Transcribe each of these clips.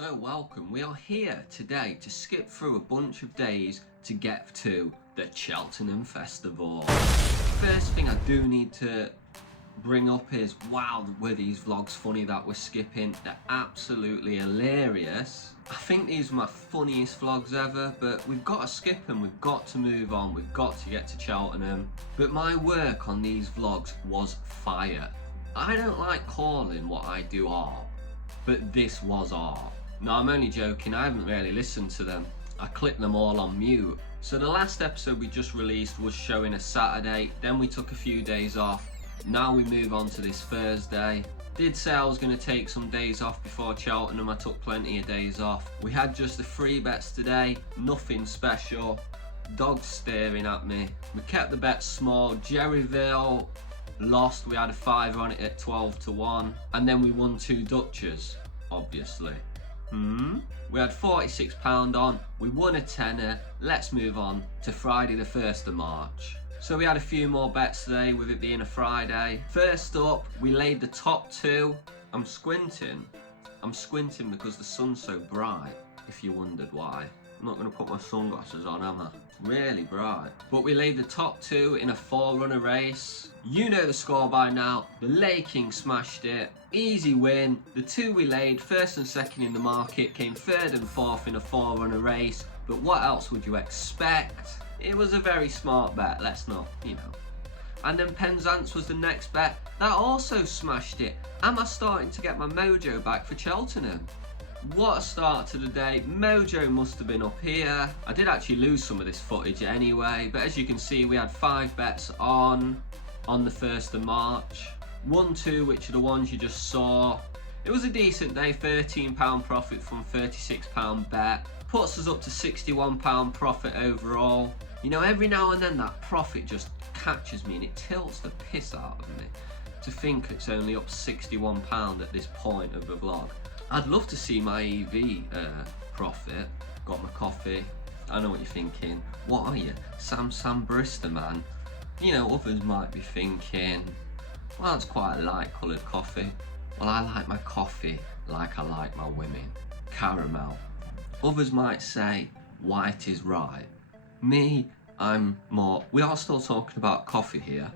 So welcome, we are here today to skip through a bunch of days to get to the Cheltenham Festival. First thing I do need to bring up is, wow, were these vlogs funny that we're skipping? They're absolutely hilarious. I think these are my funniest vlogs ever, but we've got to skip them, we've got to move on, we've got to get to Cheltenham. But my work on these vlogs was fire. I don't like calling what I do art, but this was art. No, I'm only joking, I haven't really listened to them. I clipped them all on mute. So the last episode we just released was showing a Saturday, then we took a few days off. Now we move on to this Thursday. Did say I was going to take some days off before Cheltenham, I took plenty of days off. We had just the free bets today, nothing special. Dogs staring at me. We kept the bets small. Jerryville lost, we had a fiver on it at 12 to 1. And then we won 2 Dutchers, obviously. We had £46 on, we won a tenner. Let's move on to Friday the 1st of March. So we had a few more bets today with it being a Friday. First up, we laid the top 2. I'm squinting because the sun's so bright, if you wondered why. I'm not going to put my sunglasses on, am I? Really bright. But we laid the top 2 in a 4-runner race. You know the score by now. The Lay King smashed it. Easy win. The 2 we laid, first and second in the market, came 3rd and 4th in a 4-runner race. But what else would you expect? It was a very smart bet, let's not, And then Penzance was the next bet. That also smashed it. Am I starting to get my mojo back for Cheltenham? What a start to the day. Mojo must have been up here. I did actually lose some of this footage anyway, but as you can see, we had 5 bets on the 1st of March. 1, 2, which are the ones you just saw. It was a decent day, £13 profit from £36 bet. Puts us up to £61 profit overall. Every now and then that profit just catches me and it tilts the piss out of me to think it's only up £61 at this point of the vlog. I'd love to see my EV profit. Got my coffee. I know what you're thinking. What are you, Sam Barista man? Others might be thinking, well, it's quite a light coloured coffee. Well, I like my coffee like I like my women. Caramel. Others might say, white is right. Me, I'm more, we are still talking about coffee here.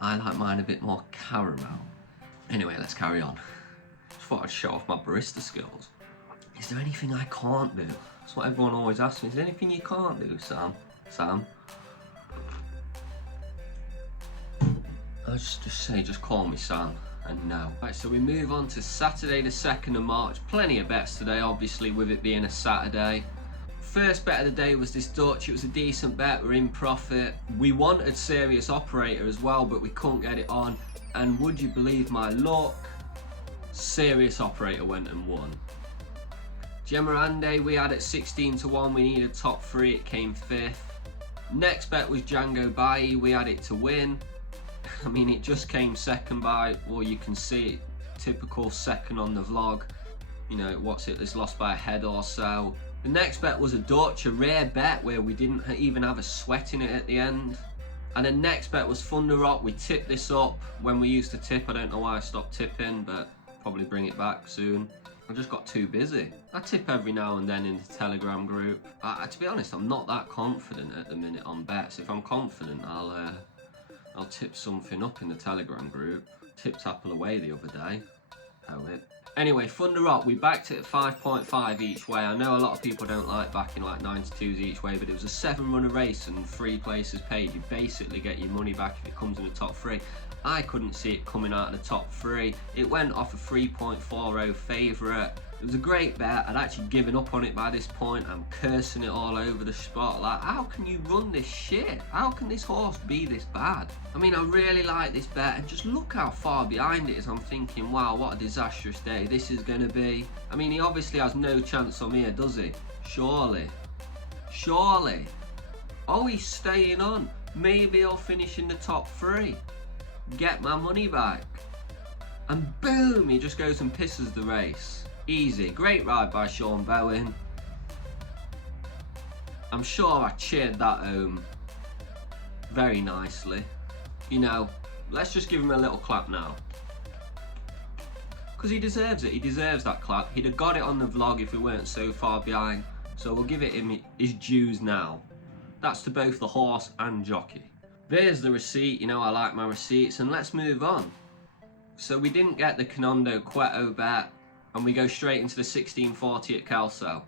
I like mine a bit more caramel. Anyway, let's carry on. Just thought I'd show off my barista skills. Is there anything I can't do? That's what everyone always asks me. Is there anything you can't do, Sam? I just say, just call me Sam. And no. Right, so we move on to Saturday the 2nd of March. Plenty of bets today, obviously, with it being a Saturday. First bet of the day was this Dutch. It was a decent bet, we're in profit. We wanted Serious Operator as well, but we couldn't get it on. And would you believe my luck? Serious Operator went and won. Gemarande we had at 16 to 1, we needed top 3, it came 5th. Next bet was Django Bayi, we had it to win. It just came second by, well, you can see it, typical second on the vlog. It's lost by a head or so. The next bet was a Dutch, a rare bet where we didn't even have a sweat in it at the end. And the next bet was Thunder Rock. We tipped this up when we used to tip. I don't know why I stopped tipping, but probably bring it back soon. I just got too busy. I tip every now and then in the Telegram group. To be honest, I'm not that confident at the minute on bets. If I'm confident, I'll tip something up in the Telegram group. Tipped Apple away the other day. Anyway, Thunder Rock, we backed it at 5.5 each way. I know a lot of people don't like backing like 92s each way, but it was a 7-runner race and 3 places paid. You basically get your money back if it comes in the top 3. I couldn't see it coming out of the top 3. It went off a 3.40 favourite. It was a great bet. I'd actually given up on it by this point. I'm cursing it all over the spot. Like, how can you run this shit? How can this horse be this bad? I really like this bet, and just look how far behind it is. I'm thinking, wow, what a disastrous day this is going to be. He obviously has no chance on here, does he? Surely. Oh, he's staying on. Maybe he'll finish in the top 3. Get my money back. And boom, he just goes and pisses the race. Easy. Great ride by Sean Bowen. I'm sure I cheered that home very nicely. Let's just give him a little clap now. because he deserves it. He deserves that clap. He'd have got it on the vlog if we weren't so far behind. So we'll give it him his dues now. That's to both the horse and jockey. There's the receipt. You know I like my receipts, and let's move on. So we didn't get the Canondo Cueto bet, and we go straight into the 1640 at Kelso.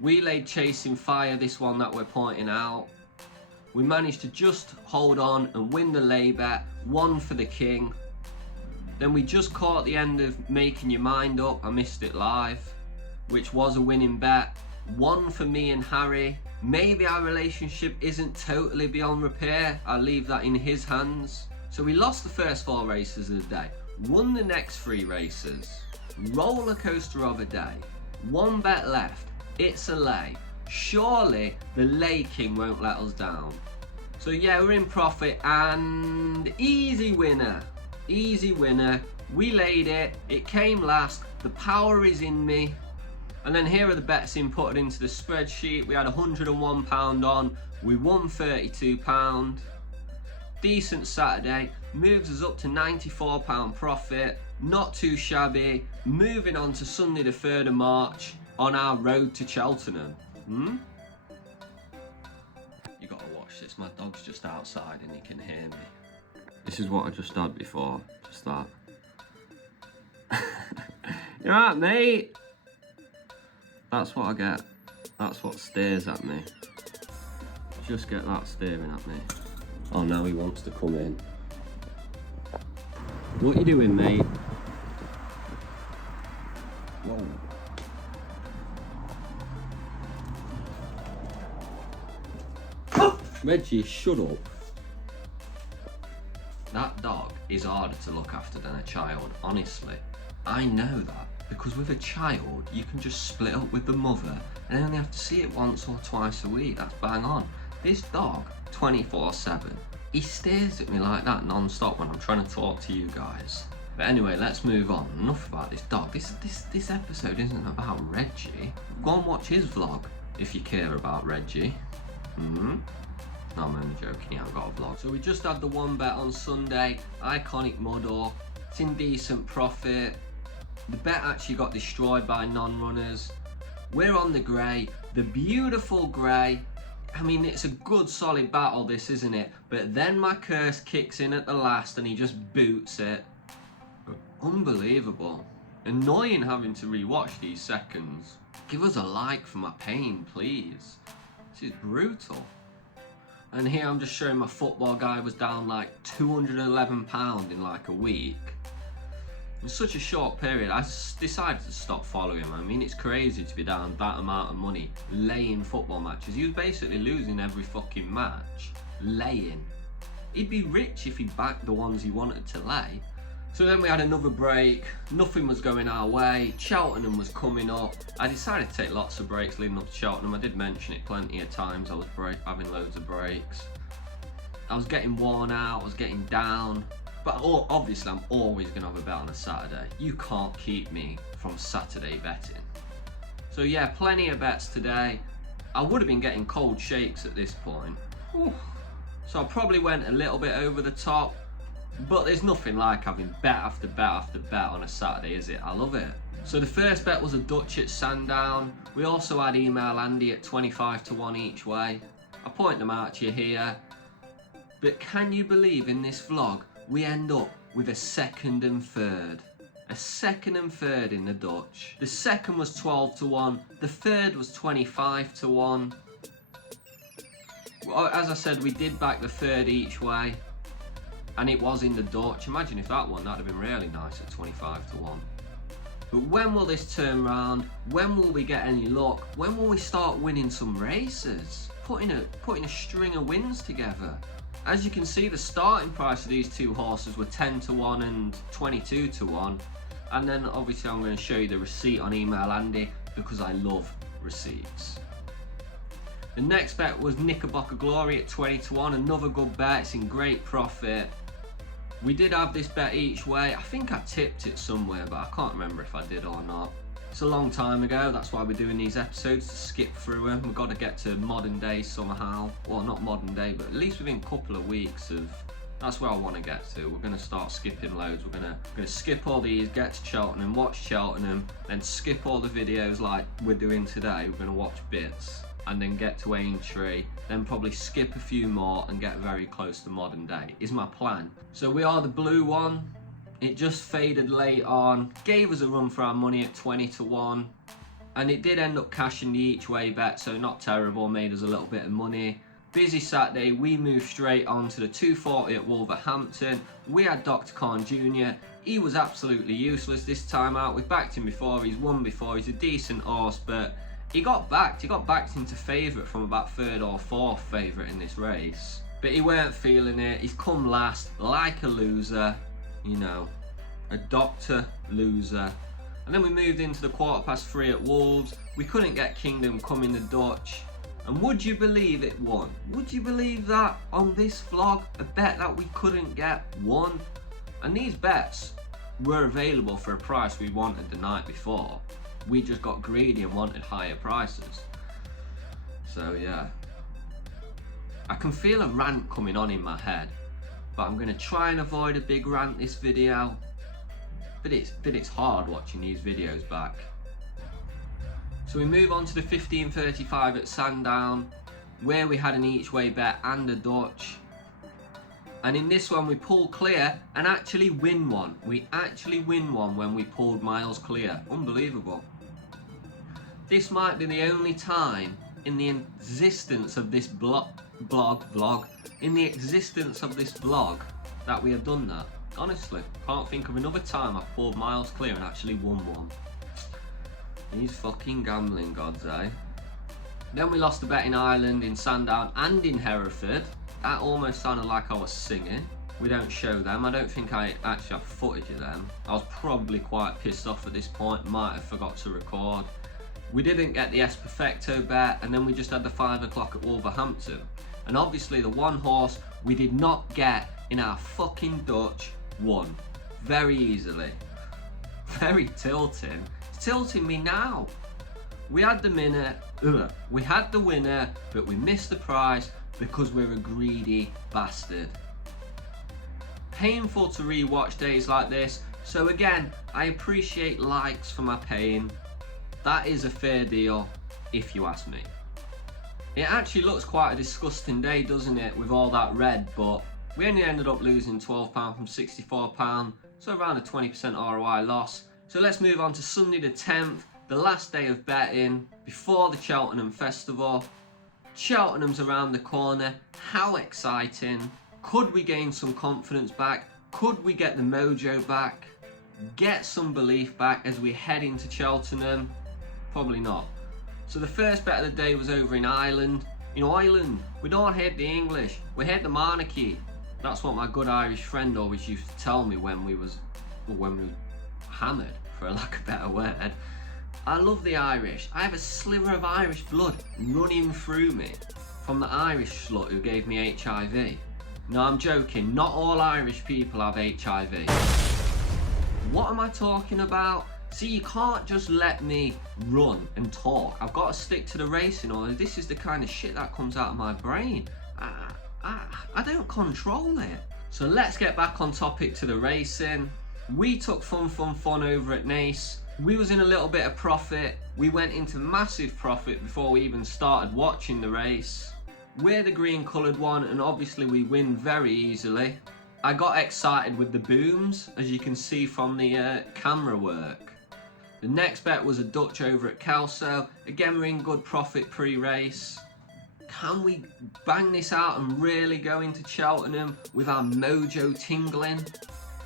We laid Chasing Fire, this one that we're pointing out. We managed to just hold on and win the lay bet, 1 for the king. Then we just caught the end of Making Your Mind Up, I missed it live, which was a winning bet, 1 for me and Harry. Maybe our relationship isn't totally beyond repair, I'll leave that in his hands. So we lost the first 4 races of the day, won the next 3 races, roller coaster of a day, 1 bet left, it's a lay. Surely the lay king won't let us down. So yeah, we're in profit, and easy winner. Easy winner. We laid it. It came last. The power is in me. And then here are the bets inputted into the spreadsheet. We had £101 on. We won £32. Decent Saturday. Moves us up to £94 profit. Not too shabby. Moving on to Sunday the 3rd of March on our road to Cheltenham. You gotta watch this. My dog's just outside and he can hear me. This is what I just had before. Just that. You alright, mate? That's what I get. That's what stares at me. Just get that staring at me. Oh, now he wants to come in. What you doing, mate? Whoa. Reggie, shut up. That dog is harder to look after than a child, honestly. I know that, because with a child, you can just split up with the mother and only have to see it once or twice a week. That's bang on. This dog, 24/7, he stares at me like that non-stop when I'm trying to talk to you guys. But anyway, let's move on. Enough about this dog. This episode isn't about Reggie. Go and watch his vlog if you care about Reggie. No, I'm only joking, he hasn't got a vlog. So we just had the 1 bet on Sunday, Iconic Muddle. It's in decent profit. The bet actually got destroyed by non-runners. We're on the grey, the beautiful grey. I mean, it's a good solid battle this, isn't it? But then my curse kicks in at the last and he just boots it. Unbelievable. Annoying having to rewatch these seconds. Give us a like for my pain, please. This is brutal. And here I'm just showing my football guy was down like £211 in like a week. In such a short period, I decided to stop following him. I mean, it's crazy to be down that amount of money laying football matches. He was basically losing every fucking match, laying. He'd be rich if he backed the ones he wanted to lay. So then we had another break, nothing was going our way, Cheltenham was coming up. I decided to take lots of breaks leading up to Cheltenham. I did mention it plenty of times, I was having loads of breaks. I was getting worn out, I was getting down. But obviously I'm always going to have a bet on a Saturday. You can't keep me from Saturday betting. So yeah, plenty of bets today. I would have been getting cold shakes at this point. Ooh. So I probably went a little bit over the top. But there's nothing like having bet after bet after bet on a Saturday, is it? I love it. So the first bet was a Dutch at Sandown. We also had Email Andy at 25-1 each way. I point them out to you here. But can you believe in this vlog, we end up with a 2nd and 3rd. A 2nd and 3rd in the Dutch. The second was 12-1. The third was 25-1. Well, as I said, we did back the 3rd each way. And it was in the Dutch. Imagine if that won, that'd have been really nice at 25-1. But when will this turn round? When will we get any luck? When will we start winning some races? Putting a string of wins together. As you can see, the starting price of these 2 horses were 10-1 and 22-1. And then obviously I'm going to show you the receipt on Email Andy because I love receipts. The next bet was Knickerbocker Glory at 20-1. Another good bet, it's in great profit. We did have this bet each way. I think I tipped it somewhere, but I can't remember if I did or not. It's a long time ago, that's why we're doing these episodes, to skip through them. We've got to get to modern day somehow. Well, not modern day, but at least within a couple of weeks of That's where I want to get to. We're going to start skipping loads. We're going to skip all these, get to Cheltenham, watch Cheltenham, then skip all the videos like we're doing today. We're going to watch bits and then get to Aintree, then probably skip a few more and get very close to modern day, is my plan. So we are the blue one. It just faded late on, gave us a run for our money at 20-1, and it did end up cashing the each way bet, so not terrible, made us a little bit of money. Busy Saturday, we moved straight on to the 240 at Wolverhampton. We had Dr. Khan Jr. He was absolutely useless this time out. We've backed him before, he's won before, he's a decent horse, but he got backed into favourite from about third or fourth favourite in this race. But he weren't feeling it, he's come last like a loser, you know, a doctor loser. And then we moved into the 3:15 at Wolves. We couldn't get Kingdom coming the Dutch. And would you believe it won? Would you believe that on this vlog, a bet that we couldn't get won? And these bets were available for a price we wanted the night before. We just got greedy and wanted higher prices. So yeah, I can feel a rant coming on in my head, but I'm gonna try and avoid a big rant this video. But it's hard watching these videos back. So we move on to the 15:35 at Sandown, where we had an each way bet and a Dutch. And in this one we pull clear and actually win one. We actually win one when we pulled miles clear. Unbelievable. This might be the only time in the existence of this in the existence of this vlog that we have done that. Honestly, can't think of another time I've pulled miles clear and actually won one. These fucking gambling gods, eh? Then we lost a bet in Ireland, in Sandown and in Hereford. That almost sounded like I was singing. We don't show them. I don't think I actually have footage of them. I was probably quite pissed off at this point, might have forgot to record. We didn't get the S Perfecto bet, and then we just had the 5 o'clock at Wolverhampton. And obviously the one horse we did not get in our fucking Dutch won. Very easily. Very tilting. It's tilting me now. We had the winner, but we missed the prize because we're a greedy bastard. Painful to rewatch days like this, so again, I appreciate likes for my pain. That is a fair deal, if you ask me. It actually looks quite a disgusting day, doesn't it, with all that red, but we only ended up losing £12 from £64, so around a 20% ROI loss. So let's move on to Sunday the 10th, the last day of betting before the Cheltenham Festival. Cheltenham's around the corner. How exciting. Could we gain some confidence back? Could we get the mojo back? Get some belief back as we head into Cheltenham? Probably not. So the first bet of the day was over in Ireland. In Ireland, we don't hate the English, we hate the monarchy. That's what my good Irish friend always used to tell me when we were hammered, for a lack of a better word. I love the Irish. I have a sliver of Irish blood running through me from the Irish slut who gave me HIV. No, I'm joking. Not all Irish people have HIV. What am I talking about? See, you can't just let me run and talk. I've got to stick to the racing, or this is the kind of shit that comes out of my brain. I don't control it. So let's get back on topic to the racing. We took fun over at Naas. We was in a little bit of profit. We went into massive profit before we even started watching the race. We're the green coloured one, and obviously we win very easily. I got excited with the booms, as you can see from the camera work. The next bet was a Dutch over at Kelso. Again, we're in good profit pre-race. Can we bang this out and really go into Cheltenham with our mojo tingling?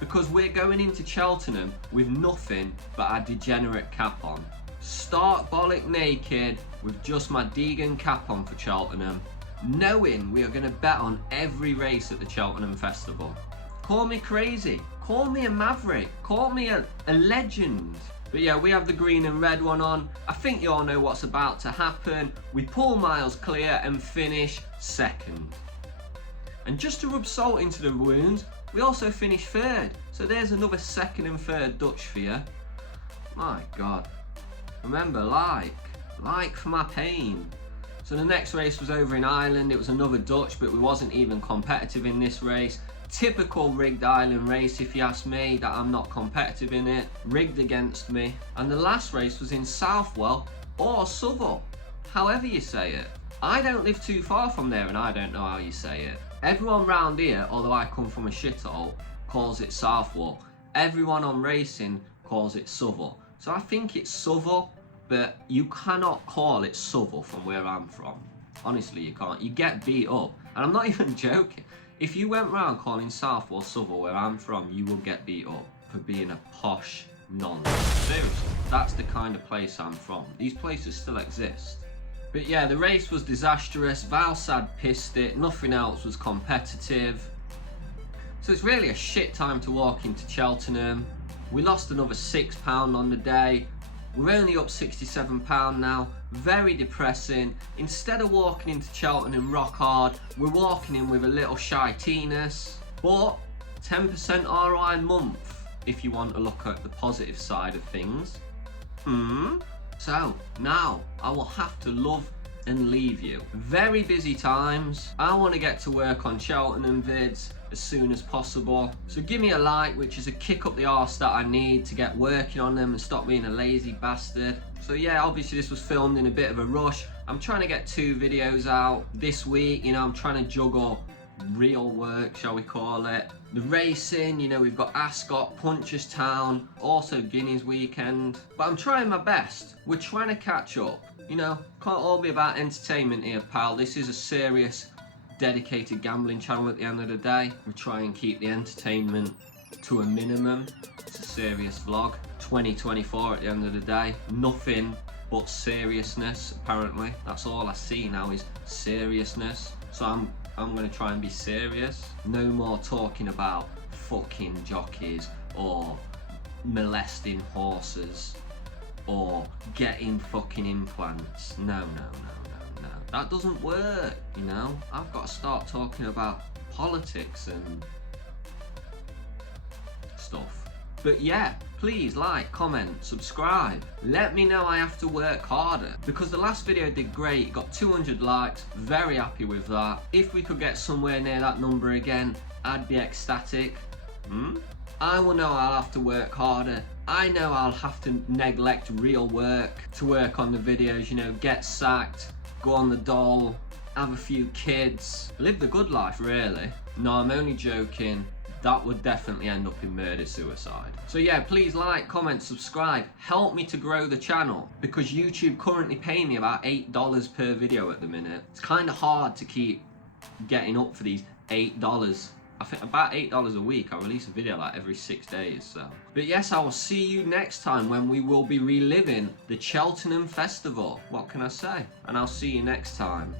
Because we're going into Cheltenham with nothing but our degenerate cap on. Stark bollock naked with just my Deegan cap on for Cheltenham, knowing we are going to bet on every race at the Cheltenham Festival. Call me crazy, call me a maverick, call me a legend. But yeah, we have the green and red one on. I think you all know what's about to happen. We pull miles clear and finish second. And just to rub salt into the wounds, we also finished third. So there's another second and third Dutch for you. My God. Remember, like for my pain. So the next race was over in Ireland. It was another Dutch, but we wasn't even competitive in this race. Typical rigged island race, if you ask me, that I'm not competitive in it. Rigged against me. And the last race was in Southwell or Southwell, however you say it. I don't live too far from there and I don't know how you say it. Everyone round here, although I come from a shithole, calls it Southwell. Everyone on racing calls it Southwell. So I think it's Southwell, but you cannot call it Southwell from where I'm from. Honestly, you can't. You get beat up. And I'm not even joking. If you went round calling Southwell Southwell where I'm from, you will get beat up for being a posh nonsense. Seriously, that's the kind of place I'm from. These places still exist. But yeah, the race was disastrous. Valsad pissed it. Nothing else was competitive. So it's really a shit time to walk into Cheltenham. We lost another £6 on the day. We're only up £67 now. Very depressing. Instead of walking into Cheltenham rock hard, we're walking in with a little shy-tiness. But 10% ROI month, if you want to look at the positive side of things. So now I will have to love and leave you. Very busy times. I want to get to work on Cheltenham vids as soon as possible. So give me a like, which is a kick up the arse that I need to get working on them and stop being a lazy bastard. So yeah, obviously this was filmed in a bit of a rush. I'm trying to get 2 videos out this week. You know, I'm trying to juggle real work, shall we call it. The racing, you know, we've got Ascot, Punchestown, also Guineas weekend. But I'm trying my best. We're trying to catch up. You know, can't all be about entertainment here, pal. This is a serious, dedicated gambling channel at the end of the day. We try and keep the entertainment to a minimum. It's a serious vlog. 2024 at the end of the day. Nothing but seriousness, apparently. That's all I see now is seriousness. So I'm gonna try and be serious. No more talking about fucking jockeys or molesting horses or getting fucking implants. No. That doesn't work, you know? I've got to start talking about politics and stuff. But yeah, please like, comment, subscribe. Let me know I have to work harder, because the last video did great, got 200 likes, very happy with that. If we could get somewhere near that number again, I'd be ecstatic. I will know I'll have to work harder. I know I'll have to neglect real work to work on the videos, you know, get sacked, go on the dole, have a few kids, live the good life really. No, I'm only joking. That would definitely end up in murder-suicide. So yeah, please like, comment, subscribe. Help me to grow the channel, because YouTube currently pay me about $8 per video at the minute. It's kind of hard to keep getting up for these $8. I think about $8 a week. I release a video like every 6 days, so. But yes, I will see you next time when we will be reliving the Cheltenham Festival. What can I say? And I'll see you next time.